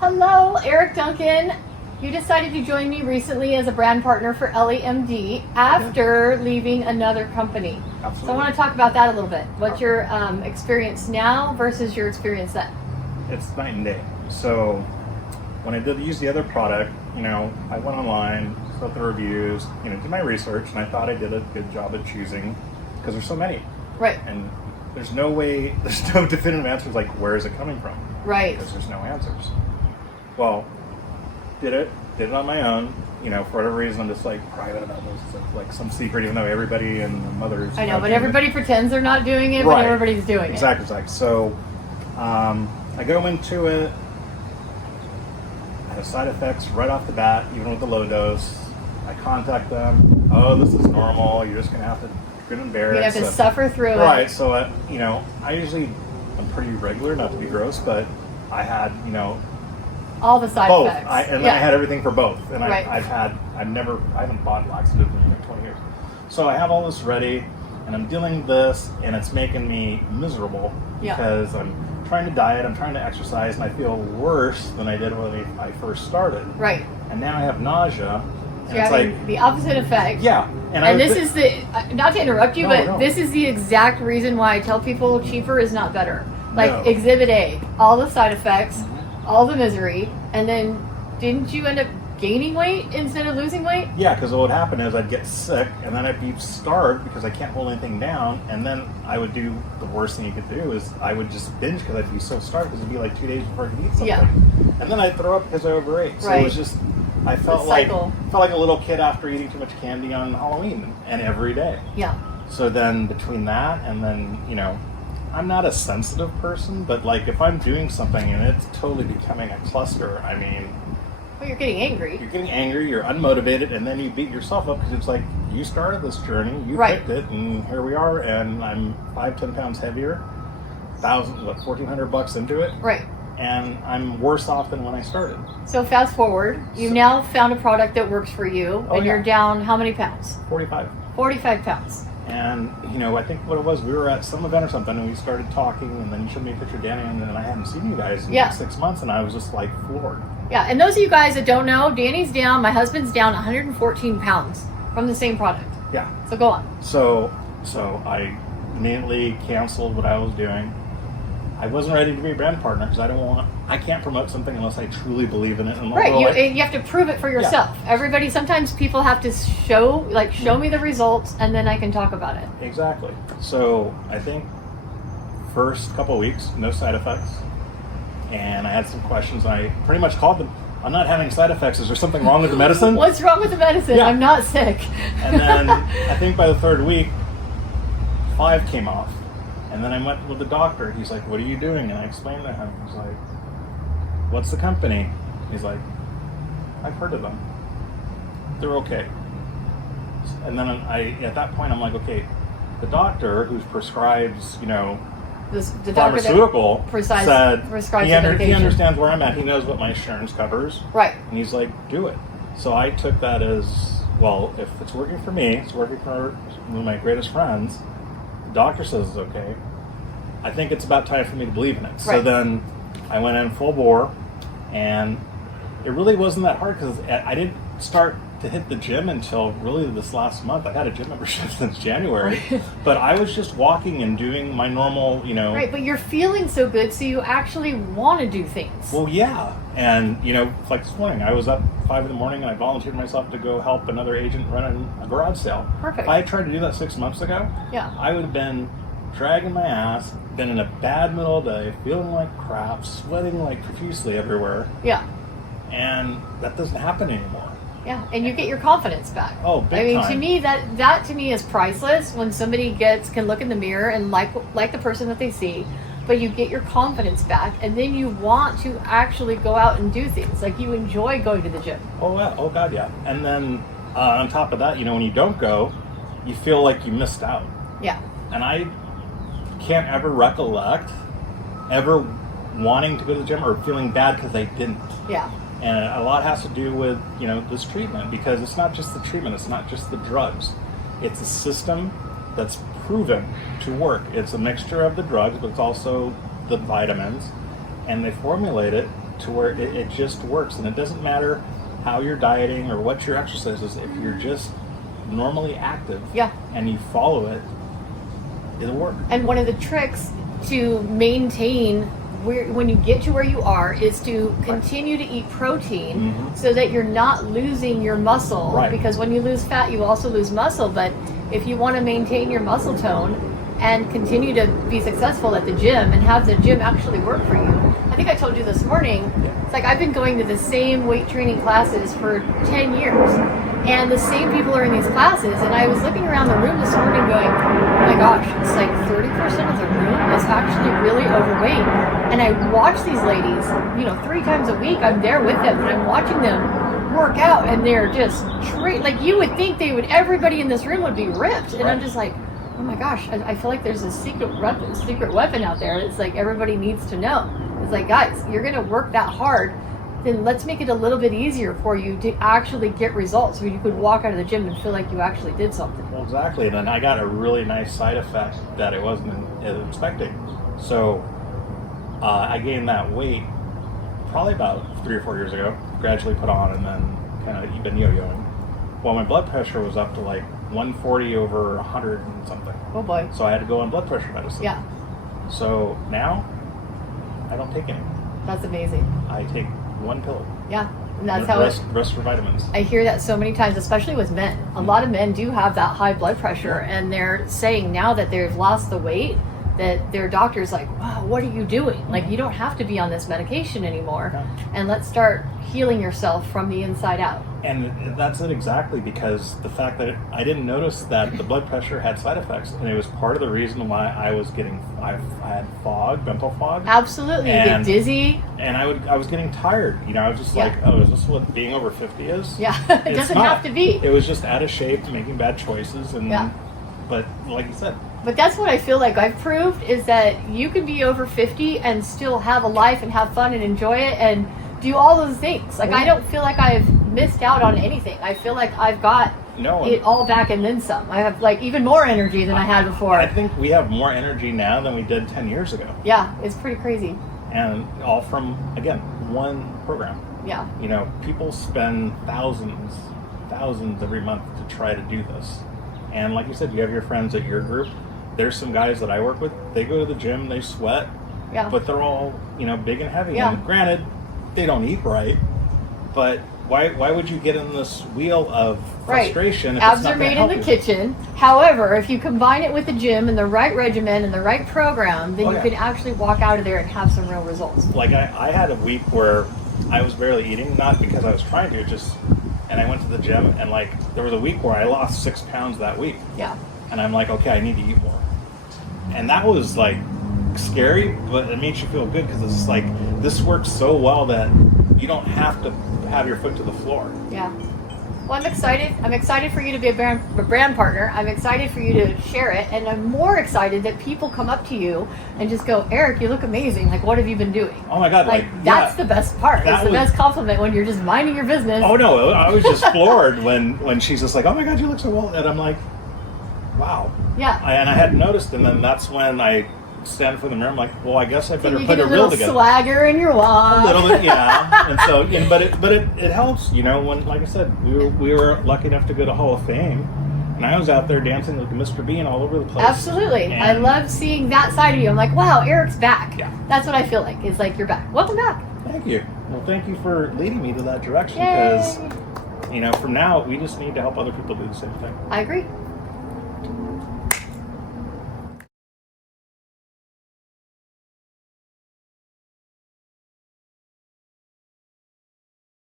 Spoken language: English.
Hello, Eric Duncan. You decided to join me recently as a brand partner for EllieMD after leaving another company. Absolutely. So I want to talk about that a little bit. What's your experience now versus your experience then? It's night and day. So when I did use the other product, I went online, wrote the reviews, did my research, and I thought I did a good job at choosing because there's so many. Right. And there's no definitive answers like where is it coming from? Right. Because there's no answers. Well, did it on my own. For whatever reason, I'm just like private about this. It's like some secret, even though everybody and the mothers. I know, but everybody pretends they're not doing it, right. But everybody's doing exactly. it. Exactly. So I go into it. I have side effects right off the bat, even with the low dose. I contact them. Oh, this is normal. You're just gonna have to grin and bear it. You have to suffer through it. Right. So I usually I'm pretty regular, not to be gross, but I had all the side both. effects. I had everything for both, and right. I haven't bought laxative in like 20 years. So I have all this ready, and I'm dealing with this, and it's making me miserable because I'm trying to diet, I'm trying to exercise, and I feel worse than I did when I first started. Right. And now I have nausea. So you're having the opposite effect. Yeah. And this is not to interrupt you, but this is the exact reason why I tell people cheaper is not better. Like Exhibit A, all the side effects, all the misery, and then didn't you end up gaining weight instead of losing weight? Yeah, because what would happen is I'd get sick, and then I'd be starved because I can't hold anything down, and then I would do the worst thing you could do is I would just binge because I'd be so starved because it'd be like 2 days before I could eat something. Yeah. And then I'd throw up because I overate. So it was just, I felt like a little kid after eating too much candy on Halloween and every day. Yeah. So then between that and then, I'm not a sensitive person, but like if I'm doing something and it's totally becoming a cluster, Well, you're getting angry. You're getting angry, you're unmotivated, and then you beat yourself up because it's like you started this journey, you picked it, and here we are, and I'm 5-10 pounds heavier, $1,400 into it, right? And I'm worse off than when I started. So fast forward, you've now found a product that works for you, and you're down how many pounds? 45. 45 pounds. And, I think what it was, we were at some event or something, and we started talking, and then you showed me a picture of Danny, and then I hadn't seen you guys in like 6 months, and I was just like floored. Yeah, and those of you guys that don't know, Danny's down, my husband's down 114 pounds from the same product. Yeah. So go on. So I immediately canceled what I was doing. I wasn't ready to be a brand partner because I can't promote something unless I truly believe in it. And right, you have to prove it for yourself. Yeah. Sometimes people have to show me the results and then I can talk about it. Exactly. So I think first couple of weeks, no side effects. And I had some questions. I pretty much called them. I'm not having side effects. Is there something wrong with the medicine? What's wrong with the medicine? Yeah. I'm not sick. And then I think by the third week, 5 came off. And then I went with the doctor. He's like, what are you doing? And I explained to him. He's like, what's the company? He's like, I've heard of them. They're okay. And then at that point, I'm like, okay, the doctor who prescribes, the pharmaceutical said he understands where I'm at. He knows what my insurance covers. Right. And he's like, do it. So I took that as, well, if it's working for me, it's working for one of my greatest friends. The doctor says it's okay. I think it's about time for me to believe in it. Right. So then I went in full bore, and it really wasn't that hard because I didn't start to hit the gym until really this last month. I've had a gym membership since January, but I was just walking and doing my normal, Right, but you're feeling so good, so you actually want to do things. Well, yeah. And, like this morning, I was up 5 a.m. and I volunteered myself to go help another agent run a garage sale. Perfect. If I had tried to do that 6 months ago, I would have been dragging my ass, been in a bad middle of the day, feeling like crap, sweating like profusely everywhere. Yeah. And that doesn't happen anymore. Yeah, and you get your confidence back. Oh, big time. To me, that to me is priceless when somebody can look in the mirror and like the person that they see, but you get your confidence back, and then you want to actually go out and do things. Like you enjoy going to the gym. Oh, yeah. Oh, God, yeah. And then on top of that, when you don't go, you feel like you missed out. Yeah. And I can't ever recollect ever wanting to go to the gym or feeling bad because I didn't. Yeah. And a lot has to do with, this treatment, because it's not just the treatment, it's not just the drugs. It's a system that's proven to work. It's a mixture of the drugs, but it's also the vitamins, and they formulate it to where it just works. And it doesn't matter how you're dieting or what your exercise is. If you're just normally active and you follow it, it'll work. And one of the tricks to maintain when you get to where you are is to continue to eat protein so that you're not losing your muscle. Right. Because when you lose fat, you also lose muscle. But if you want to maintain your muscle tone and continue to be successful at the gym and have the gym actually work for you, I think I told you this morning, it's like I've been going to the same weight training classes for 10 years. And the same people are in these classes. And I was looking around the room this morning going, oh my gosh, it's like 30% of the room is actually really overweight. And I watch these ladies, 3 times a week. I'm there with them and I'm watching them work out, and they're just like, you would think everybody in this room would be ripped. And I'm just like, oh my gosh, I feel like there's a secret weapon out there. It's like everybody needs to know. It's like, guys, you're going to work that hard, then let's make it a little bit easier for you to actually get results where you could walk out of the gym and feel like you actually did something. Well, exactly. And then I got a really nice side effect that I wasn't expecting. So I gained that weight probably about 3 or 4 years ago, gradually put on, and then kind of been yo-yoing. Well, my blood pressure was up to like 140 over 100 and something. Oh boy. So I had to go on blood pressure medicine. Yeah. So now I don't take any. That's amazing. I take 1 pill. Yeah. And that's the how rest for vitamins. I hear that so many times, especially with men. A lot of men do have that high blood pressure, and they're saying now that they've lost the weight, that their doctor's like, wow, what are you doing? Like, you don't have to be on this medication anymore. And let's start healing yourself from the inside out. And that's it exactly, because the fact that I didn't notice that the blood pressure had side effects, and it was part of the reason why I had fog, mental fog. Absolutely, you get dizzy. And I was getting tired. I was just like, oh, is this what being over 50 is? Yeah, it doesn't have to be. It was just out of shape, making bad choices, and but like you said. But that's what I feel like I've proved, is that you can be over 50 and still have a life and have fun and enjoy it and do all those things. Like, I don't feel like I've missed out on anything. I feel like I've got it all back and then some. I have like even more energy than I had before. I think we have more energy now than we did 10 years ago. Yeah, it's pretty crazy. And all from, again, one program. Yeah. People spend thousands every month to try to do this. And like you said, you have your friends at your group. There's some guys that I work with, they go to the gym, they sweat, but they're all, big and heavy. Yeah. And granted, they don't eat right, but why would you get in this wheel of frustration if Abs it's not are made help in the you? kitchen. However, if you combine it with the gym and the right regimen and the right program, then you can actually walk out of there and have some real results. Like I had a week where I was barely eating, not because I was trying to, and I went to the gym, and like there was a week where I lost 6 pounds that week. Yeah. And I'm like, okay, I need to eat more. And that was like scary, but it makes you feel good, because it's like, this works so well that you don't have to have your foot to the floor. Yeah. Well, I'm excited. I'm excited for you to be a brand partner. I'm excited for you to share it. And I'm more excited that people come up to you and just go, Eric, you look amazing. Like, what have you been doing? Oh my God. That's the best part. It's the best compliment when you're just minding your business. Oh no, I was just floored when she's just like, oh my God, you look so well. And I'm like, wow. Yeah. And I hadn't noticed. And then that's when I stand in front of the mirror. I'm like, well, I guess I better put a little reel together. Swagger in your walk. A little bit, yeah. And so, but it helps, when, like I said, we were lucky enough to go to Hall of Fame, and I was out there dancing like Mr. Bean all over the place. Absolutely. And I love seeing that side of you. I'm like, wow, Eric's back. Yeah. That's what I feel like. It's like, you're back. Welcome back. Thank you. Well, thank you for leading me to that direction, because, from now, we just need to help other people do the same thing. I agree.